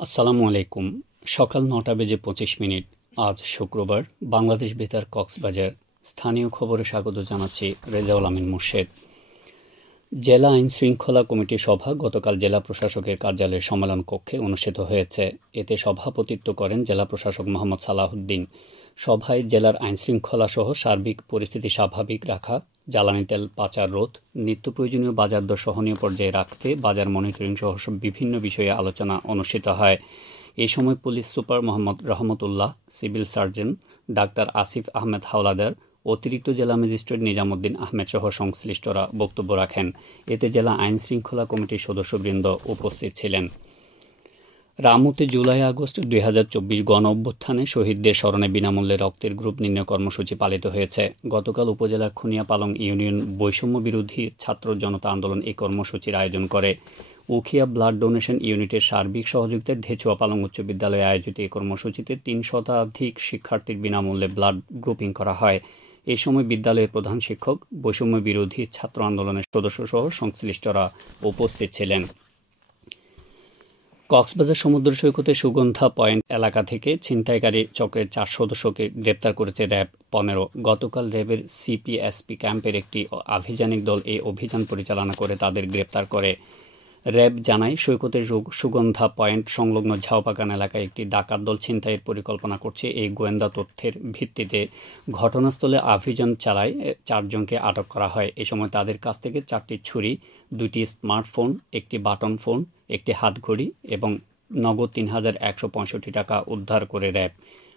আসসালামু আলাইকুম। সকাল ৯টা বেজে ২৫ মিনিট। আজ শুক্রবার। বাংলাদেশ বেতার কক্সবাজার। স্থানীয় খবরে স্বাগত জানাচ্ছি রেজাউল আমিন মুর্শেদ। জেলা আইন শৃঙ্খলা কমিটির সভা গতকাল জেলা প্রশাসকের কার্যালয়ের সম্মেলন কক্ষে অনুষ্ঠিত হয়েছে। এতে সভাপতিত্ব করেন জেলা প্রশাসক মোহাম্মদ সালাহউদ্দিন। সভায় জেলার আইন শৃঙ্খলা সহ সার্বিক পরিস্থিতি স্বাভাবিক রাখা, জ্বালানি তেল পাচার রোধ, নিত্য প্রয়োজনীয় বাজার দর সহনীয় পর্যায়ে রাখতে বাজার মনিটরিং সহ বিভিন্ন বিষয়ে আলোচনা অনুষ্ঠিত হয়। এই সময় police super Mohammad Rahmatullah, civil surgeon doctor Asif Ahmed Howlader, অতিরিক্ত জেলা ম্যাজিস্ট্রেট নিজামুদ্দিন আহমেদ সহ সংশ্লিষ্টরা বক্তব্য রাখেন। এতে জেলা আইন শৃঙ্খলা কমিটির সদস্যবৃন্দ উপস্থিত ছিলেন। রামুতে জুলাই আগস্ট ২০২৪ গণ অভ্যুত্থানে শহীদদের স্মরণে বিনামূল্যে রক্তের গ্রুপ নির্ণয় কর্মসূচি পালিত হয়েছে। গতকাল উপজেলার খুনিয়াপালং ইউনিয়ন বৈষম্য বিরোধী ছাত্র জনতা আন্দোলন এই কর্মসূচির আয়োজন করে। উখিয়া ব্লাড ডোনেশন ইউনিটের সার্বিক সহযোগিতায় ঢেচুয়া পালং উচ্চ বিদ্যালয়ে আয়োজিত এই কর্মসূচিতে ৩ শতাধিক শিক্ষার্থীর বিনামূল্যে ব্লাড গ্রুপিং করা হয়। এ সময় বিদ্যালয়ের প্রধান শিক্ষক, বৈষম্য বিরোধী ছাত্র আন্দোলনের সদস্যসহ সংশ্লিষ্টরা উপস্থিত ছিলেন। কক্সবাজার সমুদ্র সৈকতে সুগন্ধা পয়েন্ট এলাকা থেকে ছিনতাইকারী চক্রের ৪ সদস্যকে গ্রেপ্তার করেছে র্যাব ১৫। গতকাল র্যাবের সিপিএসপি ক্যাম্পের একটি আভিযানিক দল এই অভিযান পরিচালনা করে তাদের গ্রেপ্তার করে। র্যাব জানায়, সৈকতের সুগন্ধা পয়েন্ট সংলগ্ন ঝাউবাগান এলাকায় একটি ডাকাত দল ছিনতাইয়ের পরিকল্পনা করছে। এই গোয়েন্দা তথ্যের ভিত্তিতে ঘটনাস্থলে অভিযান চালায় ৪ জনকে আটক করা হয়। এ সময় তাদের কাছ থেকে ৪টি ছুরি, ২টি স্মার্টফোন, একটি বাটন ফোন, একটি হাতঘড়ি এবং নগদ ৩,১৬৫ টাকা উদ্ধার করে র্যাব।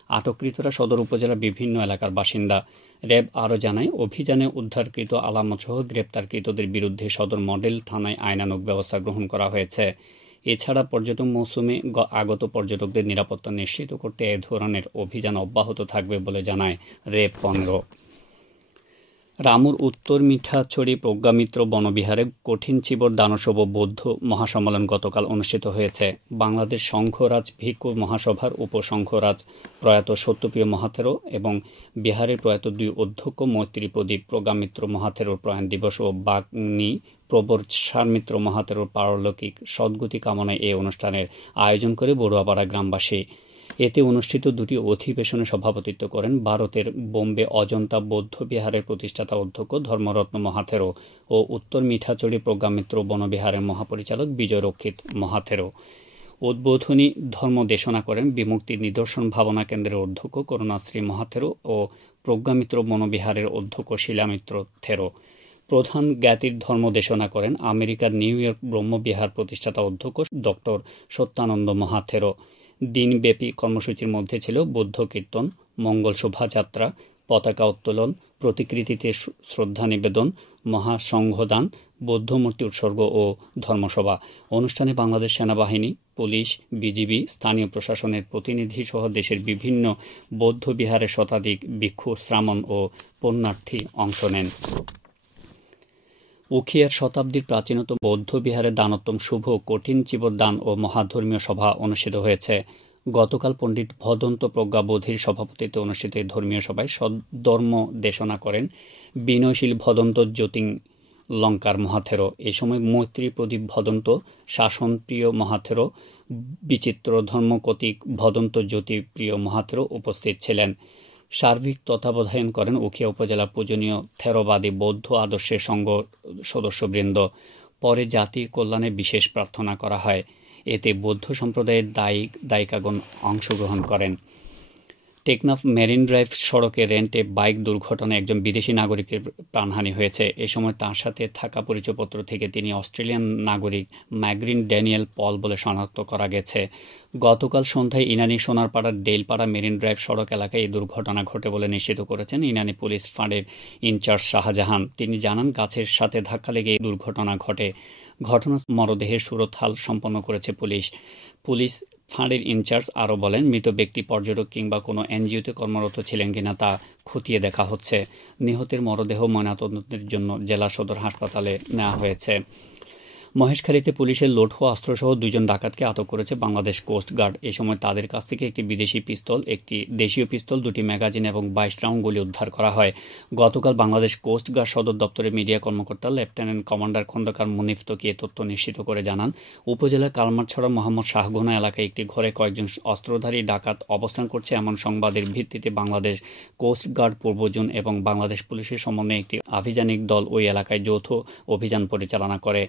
আটককৃতরা সদর উপজেলার বিভিন্ন এলাকার বাসিন্দা। র্যাব আরও জানায়, অভিযানে উদ্ধারকৃত আলামতসহ গ্রেপ্তারকৃতদের বিরুদ্ধে সদর মডেল থানায় আইনানুগ ব্যবস্থা গ্রহণ করা হয়েছে। এছাড়া পর্যটন মৌসুমে আগত পর্যটকদের নিরাপত্তা নিশ্চিত করতে এ ধরনের অভিযান অব্যাহত থাকবে বলে জানায় র্যাব ১৫। রামুর উত্তর মিঠাছড়ি প্রজ্ঞামিত্র বনবিহারে কঠিন চিবর দানসব বৌদ্ধ মহাসম্মেলন গতকাল অনুষ্ঠিত হয়েছে। বাংলাদেশ সংঘরাজ ভিক্ষু মহাসভার উপসংঘরাজ প্রয়াত সত্যপ্রিয় মহাথেরো এবং বিহারের প্রয়াত ২ অধ্যক্ষ মৈত্রী প্রদীপ প্রজ্ঞামিত্র মহাথেরোর প্রয়াণ দিবস ও বাগ্মী প্রবর সারমিত্র মহাথেরোর পারলৌকিক সদ্গতি কামনায় এ অনুষ্ঠানের আয়োজন করে বড়ুয়াপাড়া গ্রামবাসী। এতে অনুষ্ঠিত 2টি অধিবেশনে সভাপতিত্ব করেন ভারতের বোম্বে অজন্তা বৌদ্ধ বিহারের প্রতিষ্ঠাতা অধ্যক্ষ ধর্মরত্ন মহাথেরো ও উত্তর মিঠাচড়ি প্রজ্ঞামিত্র বনবিহারের মহাপরিচালক বিজয় রক্ষিত মহাথেরো। উদ্বোধনী ধর্মদেশনা করেন বিমুক্তি নিদর্শন ভাবনা কেন্দ্রের অধ্যক্ষ করুণাশ্রী মহাথেরো ও প্রজ্ঞামিত্র বনবিহারের অধ্যক্ষ শিলামিত্র থেরো। প্রধান জ্ঞাতির ধর্মদেশনা করেন আমেরিকার নিউ ইয়র্ক ব্রহ্মবিহার প্রতিষ্ঠাতা অধ্যক্ষ ডক্টর সত্যানন্দ মহাথেরো। দিনব্যাপী কর্মসূচির মধ্যে ছিল বৌদ্ধ কীর্তন, মঙ্গল শোভাযাত্রা, পতাকা উত্তোলন, প্রতিকৃতিতে শ্রদ্ধা নিবেদন, মহাসংঘদান, বৌদ্ধমূর্তি উৎসর্গ ও ধর্মসভা। অনুষ্ঠানে বাংলাদেশ সেনাবাহিনী, পুলিশ, বিজিবি, স্থানীয় প্রশাসনের প্রতিনিধি সহ দেশের বিভিন্ন বৌদ্ধ বিহারের শতাধিক ভিক্ষু, শ্রামণ ও পুণ্যার্থী অংশ নেন। উখিয়ার শতাব্দীর প্রাচীনতম বৌদ্ধ বিহারে দানোত্তম শুভ কঠিন চিবর দান ও মহাধর্মীয় সভা অনুষ্ঠিত হয়েছে। গতকাল পণ্ডিত ভদন্ত প্রজ্ঞাবোধির সভাপতিত্বে অনুষ্ঠিত এই ধর্মীয় সভায় সদ্ধর্ম দেশনা করেন বিনয়শীল ভদন্ত জ্যোতির্লঙ্কার মহাথেরো। এ সময় মৈত্রী প্রদীপ ভদন্ত, শাসনপ্রিয় মহাথেরো, বিচিত্র ধর্মকতিক ভদন্ত জ্যোতিপ্রিয় মহাথেরো উপস্থিত ছিলেন। সার্বিক তত্ত্বাবধান করেন উখিয়া উপজেলার পূজনীয় থেরোবাদী বৌদ্ধ আদর্শের সংঘ সদস্যবৃন্দ। পরে জাতির কল্যাণে বিশেষ প্রার্থনা করা হয়। এতে বৌদ্ধ সম্প্রদায়ের দায়িকাগণ অংশগ্রহণ করেন। টেকনাফ মেরিন ড্রাইভ সড়কে রেন্টে বাইক দুর্ঘটনায় একজন বিদেশি নাগরিকের প্রাণহানি হয়েছে। এ সময় তাঁর সাথে থাকা পরিচয়পত্র থেকে তিনি অস্ট্রেলিয়ান নাগরিক ম্যাগ্রিন ড্যানিয়েল পল বলে শনাক্ত করা গেছে। গতকাল সন্ধ্যায় ইনানি সোনারপাড়ার ডেলপাড়া মেরিন ড্রাইভ সড়ক এলাকায় এই দুর্ঘটনা ঘটে বলে নিশ্চিত করেছেন ইনানি পুলিশ ফাঁড়ির ইনচার্জ শাহজাহান। তিনি জানান, গাছের সাথে ধাক্কা লেগে এই দুর্ঘটনা ঘটে। ঘটনাস্থলে মরদেহের সুরতহাল সম্পন্ন করেছে পুলিশ ফাঁড়ির ইনচার্জ আরও বলেন, মৃত ব্যক্তি পর্যটক কিংবা কোনো এনজিওতে কর্মরত ছিলেন কিনা তা খতিয়ে দেখা হচ্ছে। নিহতের মরদেহ ময়নাতদন্তের জন্য জেলা সদর হাসপাতালে নেওয়া হয়েছে। মহেশখালীতে পুলিশের লোড হওয়া অস্ত্রসহ 2 জন ডাকাতকে আটক করেছে বাংলাদেশ কোস্ট গার্ড। এ সময় তাদের কাছ থেকে একটি বিদেশি পিস্তল, একটি দেশীয় পিস্তল, 2টি ম্যাগাজিন এবং 22 রাউন্ড গুলি উদ্ধার করা হয়। গতকাল বাংলাদেশ কোস্ট গার্ড সদর দপ্তরের মিডিয়া কর্মকর্তা লেফটেন্যান্ট কমান্ডার খন্দকার মুনিফ তকি এ তথ্য নিশ্চিত করে জানান, উপজেলার কালমারছড়া মোহাম্মদ শাহগোনা এলাকায় একটি ঘরে কয়েকজন অস্ত্রধারী ডাকাত অবস্থান করছে এমন সংবাদের ভিত্তিতে বাংলাদেশ কোস্ট গার্ড পূর্ব জোন এবং বাংলাদেশ পুলিশের সমন্বয়ে একটি আভিযানিক দল ওই এলাকায় যৌথ অভিযান পরিচালনা করে।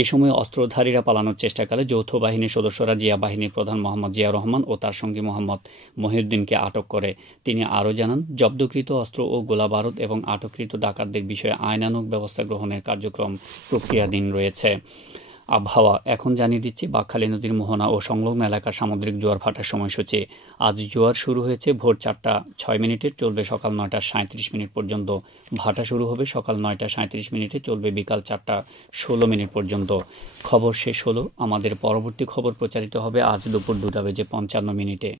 এ সময় অস্ত্রধারীরা পালানোর চেষ্টাকালে যৌথ বাহিনীর সদস্যরা জিয়া বাহিনীর প্রধান মোহাম্মদ জিয়া রহমান ও তার সঙ্গী মোহাম্মদ মহিউদ্দিনকে আটক করে। তিনি আরও জানান, জব্দকৃত অস্ত্র ও গোলাবারুদ এবং আটককৃত ডাকাতদের বিষয়ে আইনানুগ ব্যবস্থা গ্রহণের কার্যক্রম প্রক্রিয়াধীন রয়েছে। আবহাওয়া এখন জানিয়ে দিচ্ছি বাঁকখালী নদীর মোহনা ও সংলগ্ন এলাকার সামুদ্রিক জোয়ার ভাটার সময়সূচি। আজ জোয়ার শুরু হয়েছে ভোর 4টা 6 মিনিটে, চলবে সকাল 9টা 37 মিনিট পর্যন্ত। ভাটা শুরু হবে সকাল 9টা 37 মিনিটে, চলবে বিকাল 4টা 16 মিনিট পর্যন্ত। খবর শেষ হলো। আমাদের পরবর্তী খবর প্রচারিত হবে আজ দুপুর 2টা বেজে 55 মিনিটে।